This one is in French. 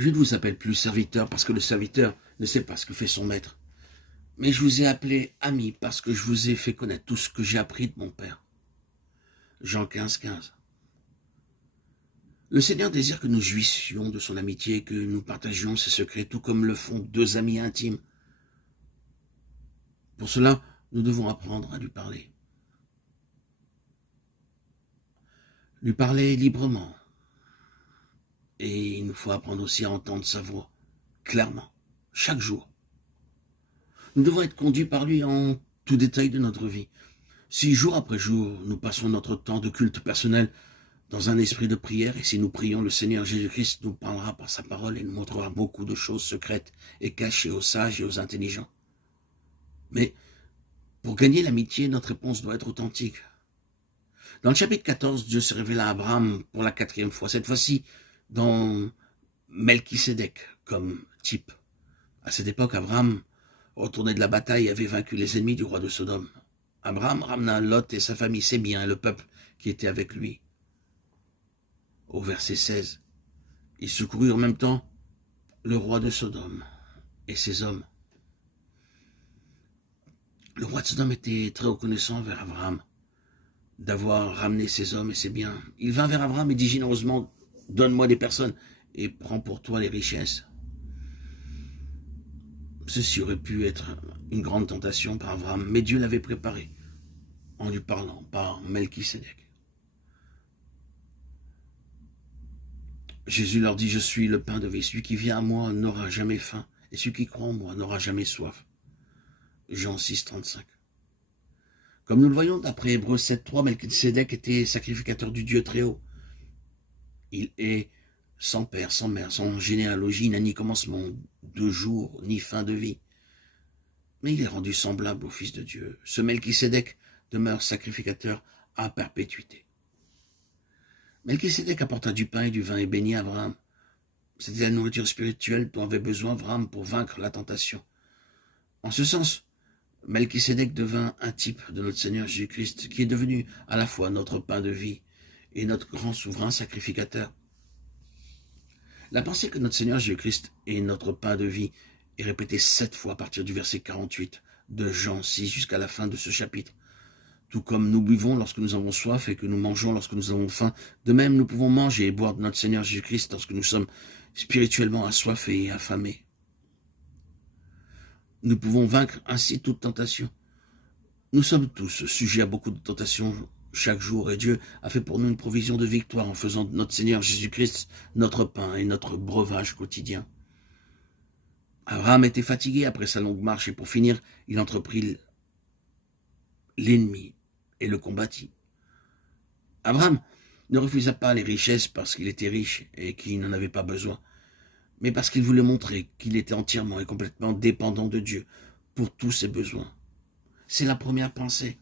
Je ne vous appelle plus serviteur parce que le serviteur ne sait pas ce que fait son maître. Mais je vous ai appelé ami parce que je vous ai fait connaître tout ce que j'ai appris de mon Père. Jean 15, 15. Le Seigneur désire que nous jouissions de son amitié et que nous partagions ses secrets, tout comme le font deux amis intimes. Pour cela, nous devons apprendre à lui parler. Lui parler librement. Et il nous faut apprendre aussi à entendre sa voix, clairement, chaque jour. Nous devons être conduits par lui en tout détail de notre vie. Si jour après jour, nous passons notre temps de culte personnel dans un esprit de prière, et si nous prions, le Seigneur Jésus-Christ nous parlera par sa parole et nous montrera beaucoup de choses secrètes et cachées aux sages et aux intelligents. Mais pour gagner l'amitié, notre réponse doit être authentique. Dans le chapitre 14, Dieu se révéla à Abraham pour la 4e fois, cette fois-ci dans Melchisédek comme type. À cette époque, Abraham, retourné de la bataille, avait vaincu les ennemis du roi de Sodome. Abraham ramena Lot et sa famille, ses biens et le peuple qui était avec lui. Au verset 16, il secourut en même temps le roi de Sodome et ses hommes. Le roi de Sodome était très reconnaissant envers Abraham d'avoir ramené ses hommes et ses biens. Il vint vers Abraham et dit généreusement, donne-moi des personnes et prends pour toi les richesses. Ceci aurait pu être une grande tentation par Abraham, mais Dieu l'avait préparé en lui parlant par Melchisédek. Jésus leur dit, je suis le pain de vie, celui qui vient à moi n'aura jamais faim, et celui qui croit en moi n'aura jamais soif. Jean 6, 35. Comme nous le voyons d'après Hébreux 7, 3, Melchisédek était sacrificateur du Dieu très haut. Il est sans père, sans mère, sans généalogie, n'a ni commencement de jour, ni fin de vie. Mais il est rendu semblable au Fils de Dieu. Ce Melchisédek demeure sacrificateur à perpétuité. Melchisédek apporta du pain et du vin et bénit Abraham. C'était la nourriture spirituelle dont avait besoin Abraham pour vaincre la tentation. En ce sens, Melchisédek devint un type de notre Seigneur Jésus-Christ, qui est devenu à la fois notre pain de vie et notre grand souverain sacrificateur. La pensée que notre Seigneur Jésus-Christ est notre pain de vie est répétée 7 fois à partir du verset 48 de Jean 6 jusqu'à la fin de ce chapitre. Tout comme nous buvons lorsque nous avons soif et que nous mangeons lorsque nous avons faim, de même nous pouvons manger et boire de notre Seigneur Jésus-Christ lorsque nous sommes spirituellement assoiffés et affamés. Nous pouvons vaincre ainsi toute tentation. Nous sommes tous sujets à beaucoup de tentations chaque jour et Dieu a fait pour nous une provision de victoire en faisant de notre Seigneur Jésus-Christ notre pain et notre breuvage quotidien. Abraham était fatigué après sa longue marche et pour finir, il entreprit l'ennemi et le combattit. Abraham ne refusa pas les richesses parce qu'il était riche et qu'il n'en avait pas besoin, mais parce qu'il voulait montrer qu'il était entièrement et complètement dépendant de Dieu pour tous ses besoins. C'est la première pensée.